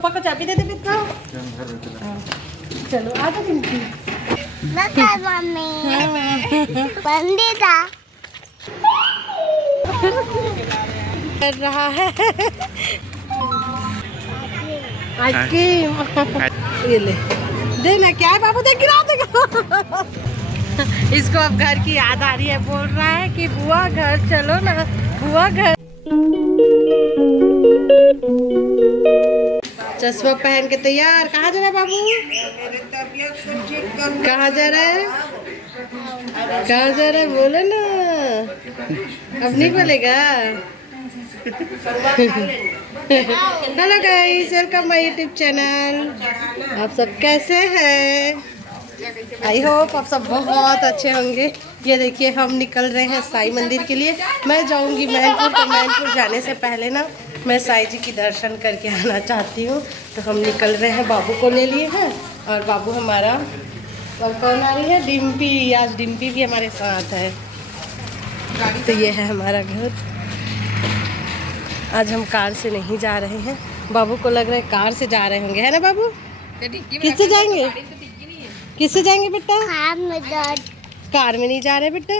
पापा को चाबी दे दे बेटा। चलो आ जा पिंकी। कर रहा है आइसक्रीम। ये ले देना। क्या है बाबू? देख गिरा देगा। इसको अब घर की याद आ रही है। बोल रहा है कि बुआ घर चलो ना, बुआ घर। चश्मा पहन के तैयार। कहाँ जा रहा है बाबू? कहाँ जा रहा है? कहाँ जा रहा है? बोले ना। अब नहीं बोलेगा। Hello guys, welcome my YouTube channel. आप सब कैसे हैं? आई होप आप सब बहुत अच्छे होंगे। ये देखिए हम निकल रहे हैं साईं मंदिर के लिए। मैं जाऊंगी मैनपुर, तो मैनपुर जाने से पहले ना मैं साईं जी की दर्शन करके आना चाहती हूँ। तो हम निकल रहे हैं, बाबू को ले लिए हैं। और बाबू हमारा, और कौन आ रही है? डिम्पी। आज डिम्पी भी हमारे साथ है। तो ये है हमारा घर। आज हम कार से नहीं जा रहे हैं। बाबू को लग रहा है कार से जा रहे होंगे, है ना बाबू? किससे जाएंगे? किससे जाएंगे बेटा? कार में नहीं जा रहे बेटा।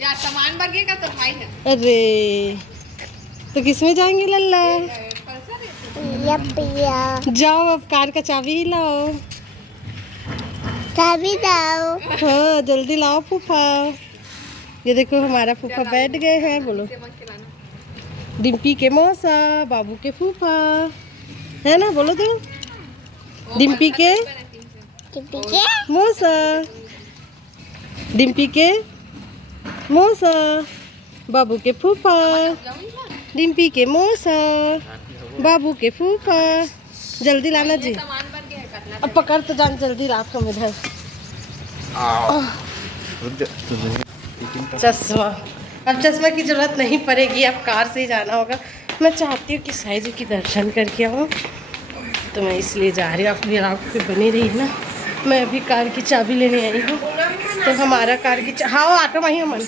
यार सामान बगेगा तो भाई है। अरे तो किस में जाएंगे लल्ला? जाओ अब कार का चाबी ही लाओ। चाबी लाओ। हाँ जल्दी लाओ फूफा। ये देखो हमारा फूफा बैठ गए हैं। बोलो डिम्पी के मौसा, बाबू के फूफा, है ना? बोलो तो डिम्पी के मौसा, डिम्पी के मौसा, बाबू के फूफा, डिम्पी के मौसा, बाबू के फूफा। जल्दी लाना जी। अब पकड़ तो जान जल्दी रात को इधर। चश्मा, अब चश्मा की जरूरत नहीं पड़ेगी, अब कार से ही जाना होगा। मैं चाहती हूँ कि साईं जी की दर्शन करके आऊँ, तो मैं इसलिए जा रही हूँ। अपनी रात पे बनी रही ना। मैं अभी कार की चाबी लेने आई हूँ। तो हमारा कार की हाँ ऑटो में ही मन।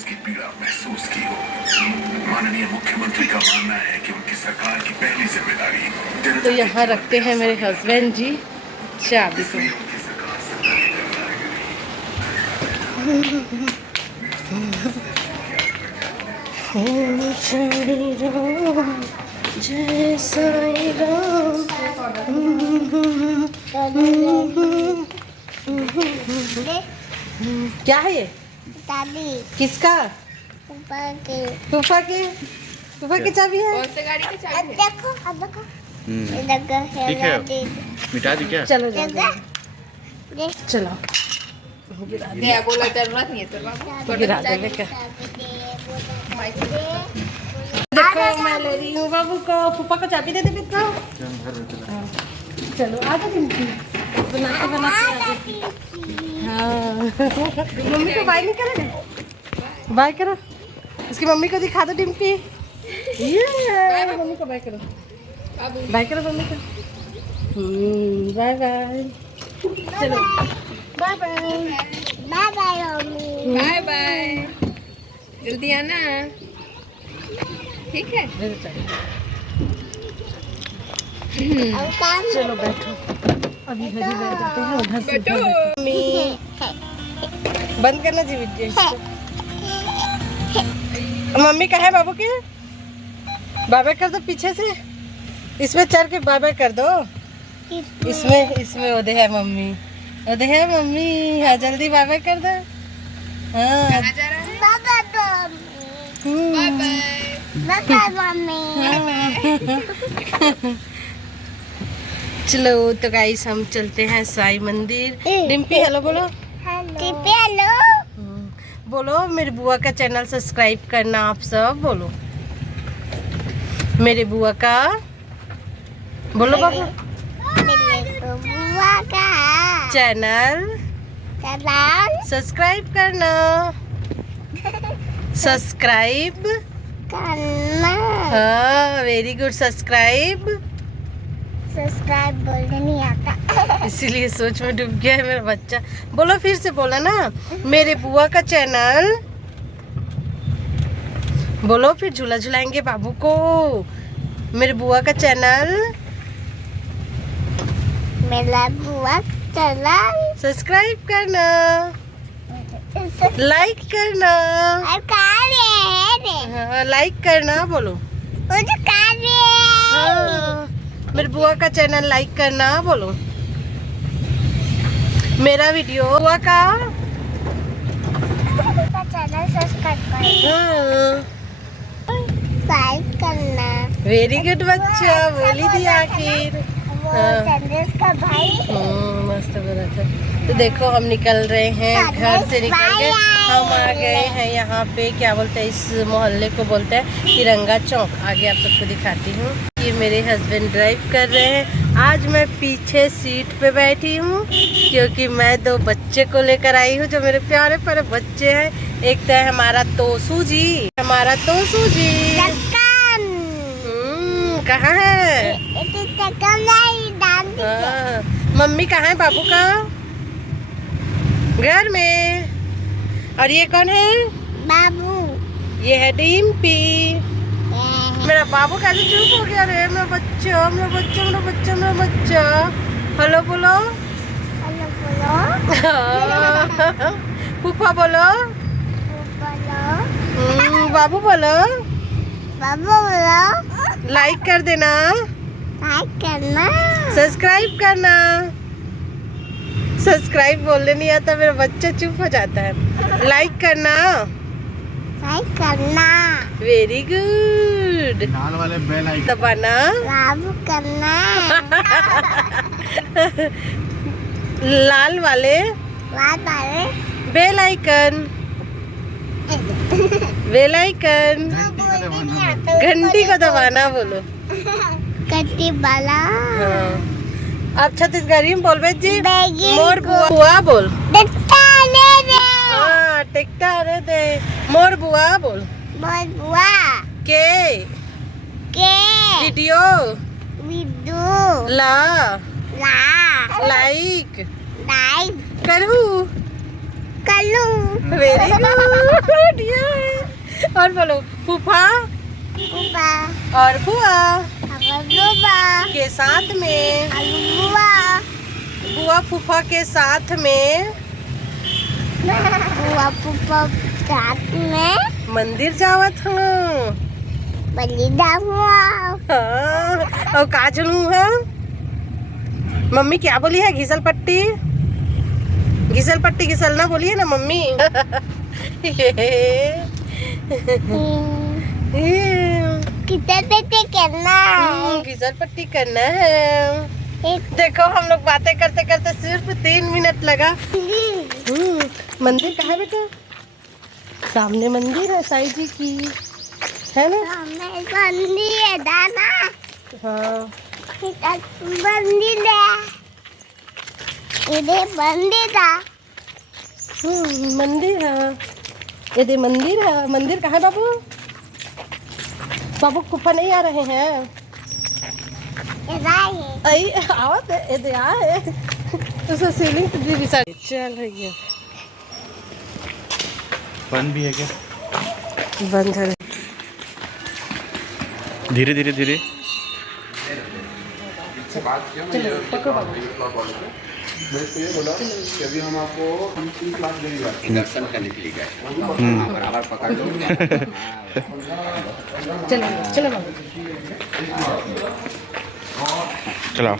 माननीय मुख्यमंत्री का मानना है कि उनकी सरकार की पहली जिम्मेदारी। तो यहाँ रखते हैं मेरे हस्बैंड जी चाबी को। जय साईं राम। क्या है ये? चाबी किसका? ऊपर के। फूफा के। फूफा की चाबी है। कौन से गाड़ी की चाबी है? देखो अब देखो। लगा है। ठीक है। मिटा दी क्या? चलो जाओ लगा। देख चलो। गिरा दे। दे बोला जरूरत नहीं है तो बाबू। गिरा दे लेकर। देखो मैं ले रही हूँ बाबू को। फूफा को चाबी दे दे बेटा। चलो आ जा पिंकी। बनाते बनाते आ जा। हाँ मम्मी को बाय नहीं करोगे? बाय करो। इसकी मम्मी को दिखा दो डिम्पी। ये मम्मी को बाय करो। बाय करो मम्मी को। Bye bye. चलो bye bye. Bye bye mummy. Bye bye. जल्दी आना। ठीक है। अब काम चलो बैठो। अभी घर ही बैठ जाते हैं। उधर से बैठो। मम्मी बंद करना जी वीडियो। मम्मी का है बाबू के? बाय बाय कर दो पीछे से। इसमें चढ़ के बाय बाय कर दो। इसमें ओदे है मम्मी। ओदे है मम्मी। हाँ जल्दी बाय बाय कर दो। हाँ कहाँ जा रहा है? Bye bye bye. Bye mummy. चलो तो गाइस हम चलते हैं साईं मंदिर। डिम्पी हेलो बोलो। हेलो। बोलो मेरी बुआ का चैनल सब्सक्राइब करना आप सब। बोलो मेरे बुआ का। बोलो बाबू। मेरे को बुआ का चैनल सब्सक्राइब करना। सब्सक्राइब करना। हाँ वेरी गुड। सब्सक्राइब बोलने नहीं आता। इसीलिए सोच में डूब गया है मेरा बच्चा। बोलो फिर से बोला ना। मेरे बुआ का चैनल। बोलो फिर झूला झुलाएंगे बाबू को। मेरे बुआ का चैनल मेरा बुआ चैनल सब्सक्राइब करना, लाइक करना। हाँ, लाइक करना बोलो। हाँ, मेरे बुआ का चैनल लाइक करना बोलो। मेरा वीडियो बुआ का चैनल सब्सक्राइब करना। वेरी गुड बच्चा, बोली दी आखिर। का भाई मस्त बना था। तो देखो हम निकल रहे हैं, घर से निकल के हम आ गए हैं यहाँ पे, क्या बोलते हैं इस मोहल्ले को, बोलते हैं तिरंगा चौक। आगे आप सबको दिखाती हूँ। ये मेरे हस्बैंड ड्राइव कर रहे हैं। आज मैं पीछे सीट पे बैठी हूँ क्योंकि मैं 2 बच्चे को लेकर आई हूँ, जो मेरे प्यारे प्यारे बच्चे हैं। एक तो है हमारा तोसू जी, हमारा तोसू जी। कहाँ है? हाँ, मम्मी कहाँ है बाबू का? घर में। और ये कौन है? बाबू। ये है डिम्पी। मेरा बाबू कैसे चुप हो गया रे? मेरा बच्चा, मेरा बच्चा, मेरा बच्चा, मेरा बच्चा। हेलो बोलो। हेलो बोलो। फूफा बोलो। बाबू बोलो। बाबू बोलो। लाइक कर देना, लाइक करना, सब्सक्राइब करना। सब्सक्राइब बोलने नहीं आता, मेरा बच्चा चुप हो जाता है। लाइक करना, लाइक करना। Very good. लाल वाले बेल आइकन दबाना, बाबू करना। लाल वाले बेल आइकन, बेल आइकन। घंटी को दबाना बोलो। कटी वाला। हाँ। आप छत्तीसगढ़ी में बोल जी। बैगी मोर को- बुआ बोल। टिकटा ले दे। हाँ, टिकटा अरे दे। मोर बुआ बोल। बोल बुआ के के वीडियो विदु ला ला लाइक लाइक करूँ। कलू वेरी गुड। और बोलो फूफा बुआ और बुआ अब बुआ के साथ में, बुआ बुआ फूफा के साथ में बुआ पुप्पा साथ में मंदिर जावत हूँ। बलिदा हुआ। हाँ, और काजलू है। मम्मी क्या बोली है? घिसल पट्टी, घिसल पट्टी घिसलना बोली है ना मम्मी। कितने पे करना है? घिसल पट्टी करना है। देखो हम लोग बातें करते करते सिर्फ 3 मिनट लगा। मंदिर कहाँ है बेटा? सामने मंदिर है साईं जी की, है ना? हमें बंदी है दाना। हाँ, बंदी है इधर बंदी था। मंदिर है। ये दे मंदिर है। मंदिर कहाँ है बाबू? बाबू फूफा नहीं आ रहे हैं? इधर है। आई आवत है, ये दे आए। तो सीलिंग पे भी चल रही है। बंद भी है क्या? बंद है। धीरे धीरे धीरे। दर्शन करने के लिए गए बराबर पकड़ लो। चलो चलो बाबू। चलाओ।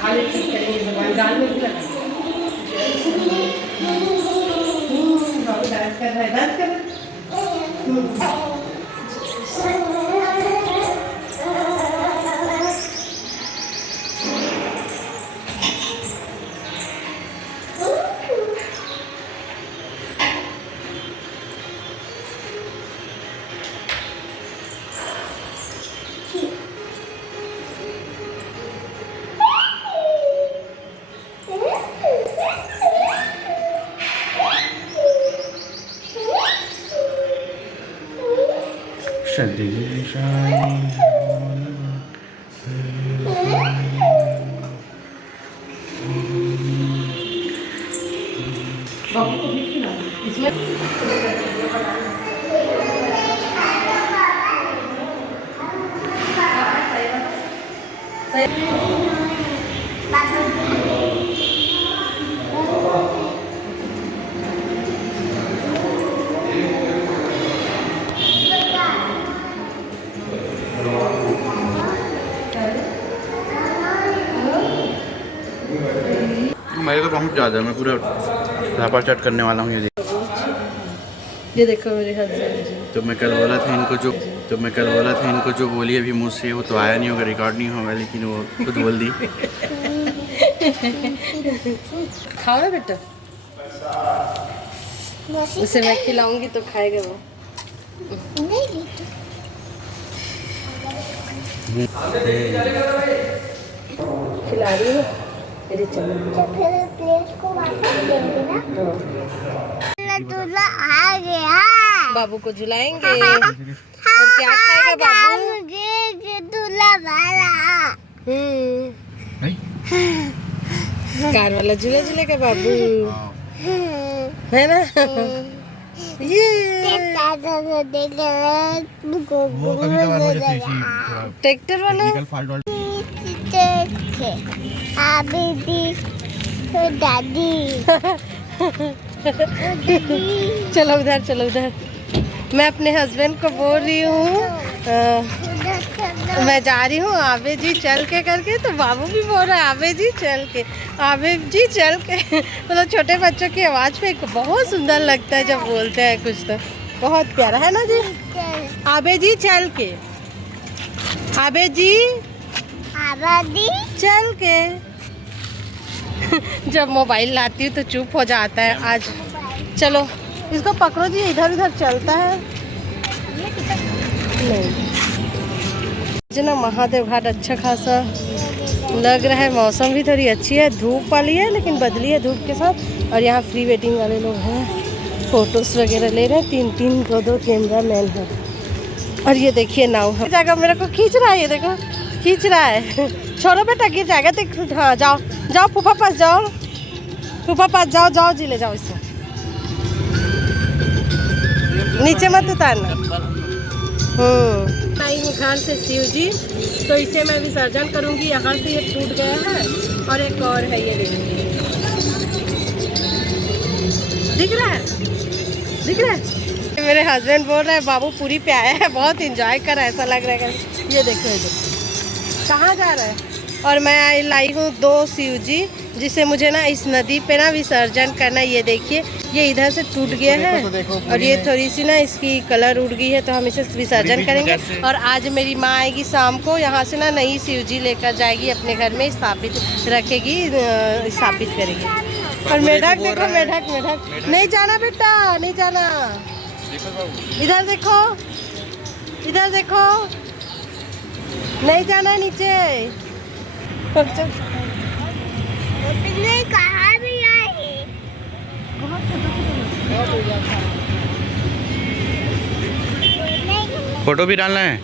खाली ठीक करेंगे, दाल में भी लगा। डांस कर रहा है, डांस कर रहा है। इसमें पहुंच जाता, मैं पूरा झापड़ चट करने वाला हूँ। ये देखो मेरे हस्बैंड जी। तो मैं कल बोला था इनको जो बोली अभी मुँह से वो तो आया नहीं होगा, रिकॉर्ड नहीं होगा, लेकिन वो खुद बोल दी। खाओ ना बेटा, उसे मैं खिलाऊंगी तो खाएगा वो। खिला रही हूँ मेरे चलो। फिर प्लेट को वापस देंगे ना। दूल्हा आ गया। बाबू को झुलाएंगे। और क्या खाएगा बाबू? दूल्हा वाला। कार वाला झूला झूलेगा बाबू, है ना? ये ट्रैक्टर वाला दादी। चलो उधर, चलो उधर। मैं अपने हस्बैंड को बोल रही हूँ मैं जा रही हूँ आबे जी चल के करके, तो बाबू भी बोल रहा है आबे जी चल के, आबे जी चल के। मतलब छोटे बच्चों की आवाज़ पे बहुत सुंदर लगता है जब बोलते हैं कुछ, तो बहुत प्यारा है ना जी। आबे जी चल के, आबे जी चल के। जब मोबाइल लाती हूँ तो चुप हो जाता है आज। चलो इसको पकड़ो जी, इधर उधर चलता है। नहीं जो ना महादेव घाट अच्छा खासा लग रहा है, मौसम भी थोड़ी अच्छी है, धूप वाली है लेकिन बदली है धूप के साथ। और यहाँ प्री वेडिंग वाले लोग हैं, फोटोज वगैरह ले रहे हैं, 3 2 कैमरा मैन है। और ये देखिए नाव है, जगह मेरे को खींच रहा है, ये देखो खींच रहा है। छोड़ो बेटा गिर जाएगा। तो हाँ जाओ जाओ फूफा पास जाओ, फूफा पास जाओ, जाओ जी ले जाओ इसे, नीचे मत उतारना। आई हूँ घर से शिव जी, तो इसे मैं विसर्जन करूँगी। यहाँ से ये टूट गया है और एक और है, ये देखिए दिख रहा है, दिख रहा है। मेरे हस्बैंड बोल रहे हैं बाबू पूरी पे आया है, बहुत इंजॉय कर रहा है, ऐसा लग रहा है। ये देखो ये देखो कहाँ जा रहा है। और मैं लाई हूँ 2 शिव जी, जिसे मुझे ना इस नदी पे ना विसर्जन करना। ये देखिए ये इधर से टूट गया है और ये थोड़ी सी ना इसकी कलर उड़ गई है, तो हम इसे विसर्जन करेंगे। और आज मेरी माँ आएगी शाम को, यहाँ से ना नई शिव जी लेकर जाएगी, अपने घर में स्थापित रखेगी, स्थापित करेगी। और मेढक देखो, मेढक मेढक। नहीं जाना बेटा, नहीं जाना। इधर देखो, इधर देखो, नहीं जाना नीचे। कहाँ भी आई? फोटो भी डालना है।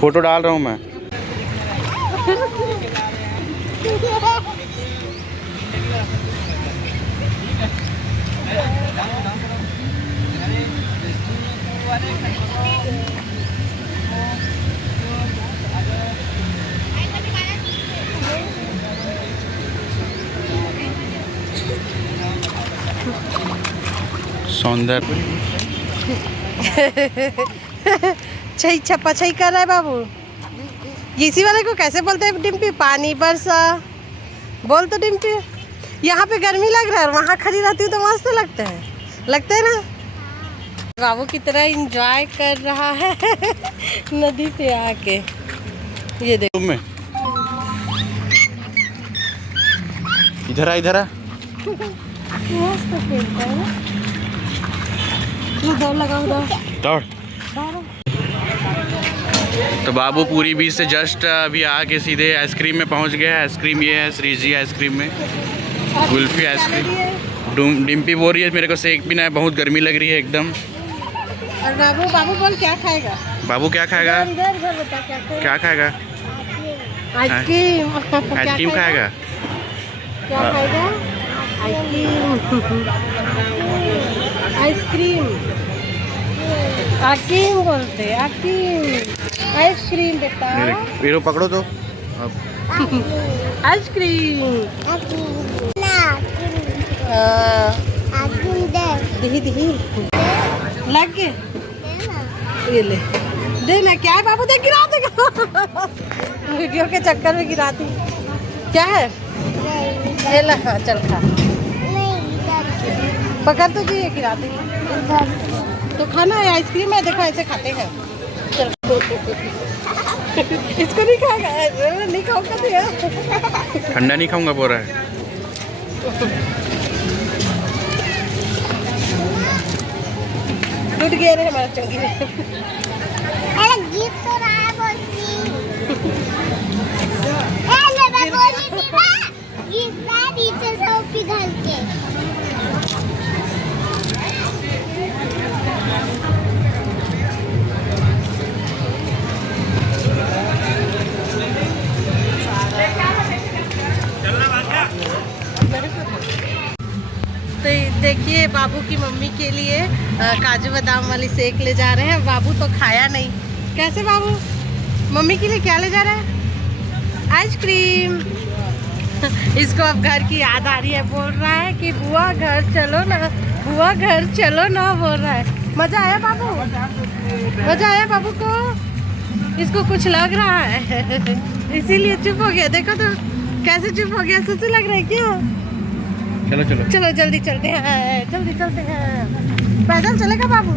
फोटो डाल रहा हूँ मैं। सौंदर्य छई छप्पा छई कर रहा है बाबू। इसी वाले को कैसे बोलते हैं डिम्पी? पानी बरसा बोल तो डिम्पी। यहाँ पे गर्मी लग रहा है और वहाँ खड़ी रहती हूँ तो मस्त लगते हैं ना। बाबू की तरह एंजॉय कर रहा है नदी पे आके। ये देखो में इधर आ मस्त खेलता है ना। दौड़ लगाओ, दौड़। तो बाबू पूरी बीच से जस्ट अभी आके सीधे आइसक्रीम में पहुंच गया है। आइसक्रीम ये है श्रीजी आइसक्रीम में, कुल्फी आइसक्रीम। डिम्पी बोल रही है मेरे को शेक पीना है, बहुत गर्मी लग रही है एकदम। और बाबू बोल क्या खाएगा? बाबू क्या खाएगा? क्या खाएगा? आइसक्रीम। आइसक्रीम खाएगा? क्या खाएगा? आइसक्रीम। आइसक्रीम बोलते, आइसक्रीम बेटा। ये लो पकड़ो तो। आइसक्रीम। दिही लग गए, ये ले। देना क्या है बाबू, देख गिरा देगा। वीडियो के चक्कर में गिरा दी। क्या है ये ला, हाँ, चल खा। पकड़ तो जी, गिरा दी तो खाना है। आइसक्रीम है, देखो ऐसे खाते हैं। चल इसको नहीं खाएगा, नहीं खाऊंगा तो यार। ठंडा नहीं खाऊंगा बोल रहा है। टूट गया रे हमारा चंगी में। अरे गीत तो रहा है बोलती। अरे मैं बोली थी ना, गीत ना नीचे से वो पिघल के। तो देखिए बाबू की मम्मी के लिए काजू बादाम वाली शेक ले जा रहे हैं। बाबू तो खाया नहीं। कैसे बाबू, मम्मी के लिए क्या ले जा रहे हैं? आइसक्रीम। इसको अब घर की याद आ रही है, बोल रहा है कि बुआ घर चलो ना, बुआ घर चलो ना बोल रहा है। मज़ा आया बाबू, मज़ा आया बाबू को? इसको कुछ लग रहा है इसीलिए चुप हो गया। देखो तो कैसे चुप हो गया, सुसु लग रहा है क्यों? चलो चलो चलो जल्दी चलते हैं, जल्दी चलते हैं। पैदल चलेगा बाबू?